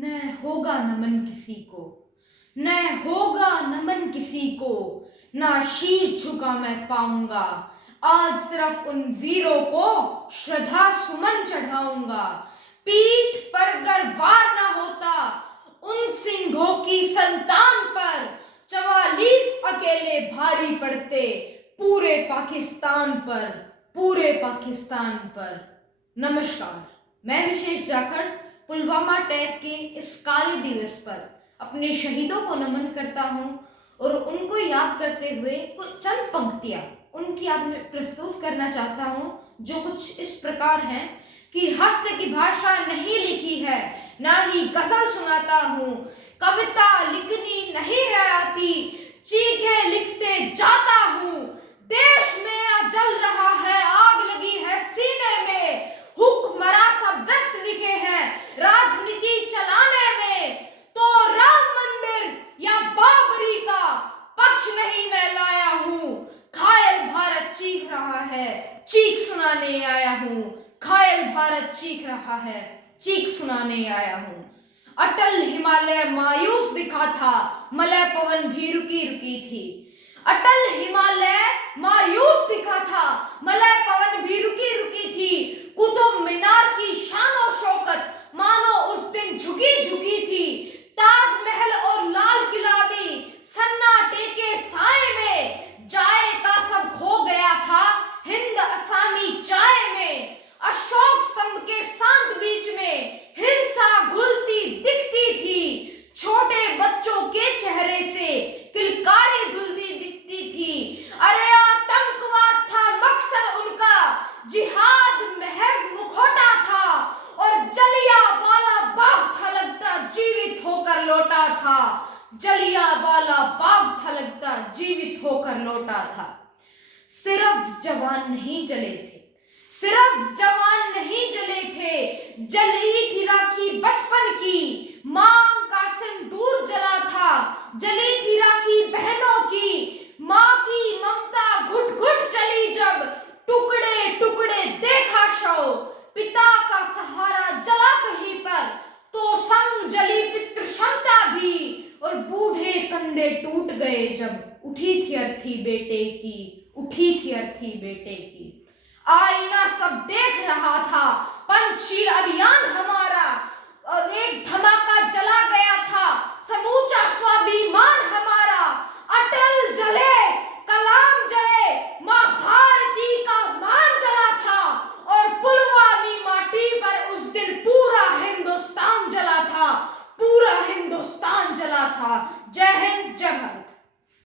न होगा नमन किसी को, न होगा नमन किसी को, ना शीश झुका मैं पाऊंगा। आज सिर्फ उन वीरों को श्रद्धा सुमन चढ़ाऊंगा। पीठ पर अगर वार ना होता उन सिंहों की संतान पर, 44 अकेले भारी पड़ते पूरे पाकिस्तान पर, पूरे पाकिस्तान पर। नमस्कार, मैं विशेष जाखड़ पुलवामा अटैक के इस काले दिवस पर अपने शहीदों को नमन करता हूं और उनको याद करते हुए कुछ चंद पंक्तियां उनकी आप में प्रस्तुत करना चाहता हूं, जो कुछ इस प्रकार हैं कि हास्य की भाषा नहीं लिखी है, ना ही गजल सुनाता हूं, कविता लिखनी नहीं है आती, चीखे लिखते जाता हूं। देश मेरा जल रहा है, आग लगी है सीने में, हुक्मरां सब व्यस्त दिखे हैं राजनीति चलाने में, तो राम मंदिर या बाबरी का पक्ष नहीं मैं लाया हूं। घायल भारत चीख रहा है, चीख सुनाने आया हूं। घायल भारत चीख रहा है, चीख सुनाने आया हूं। अटल हिमालय मायूस दिखा था, मलय पवन भी रुकी रुकी थी। अटल हिमालय मायूस दिखा था, मलय पवन भी रुकी रुकी थी। कुतुब मीनार की शान और शौकत मानो उस दिन झुकी झुकी थी। ताजमहल और लाल किला भी सन्नाटे के साए में, जाए का सब खो गया था हिंद असामी चाय में। अशोक स्तंभ के शांत बीच में हिंसा घुलती दिखती थी, छोटे बच्चों के चेहरे से किलकारी धुलती दिखती थी। अरे आतंकवाद था मकसद उनका, जिहाद महज मुखौटा था, और जलियांवाला बाग था लगता जीवित होकर लौटा था। जलियांवाला बाग था लगता जीवित होकर लौटा था। सिर्फ जवान नहीं जले थे, सिर्फ जवान नहीं जले थे, जल रही थी राखी बचपन की, मां का सिंदूर जला था, जली थी राखी बहनों की। मां की ममता घुट घुट जली जब, टुकड़े टुकड़े देखा शव, पिता का सहारा जला कहीं पर, तो संग जली पितृ क्षमता भी, और बूढ़े कंधे टूट गए जब, उठी थी अर्थी बेटे की, उठी थी अर्थी बेटे की। आईना सब देख रहा था, पंचशील अभियान हमारा, और एक धमाका जला गया था समूचा स्वाभिमान हमारा। अटल जले, कलाम जले, मां भारती का मान जला था, और पुलवामी माटी पर उस दिन पूरा हिंदुस्तान जला था, पूरा हिंदुस्तान जला था। जय हिंद, जय भारत।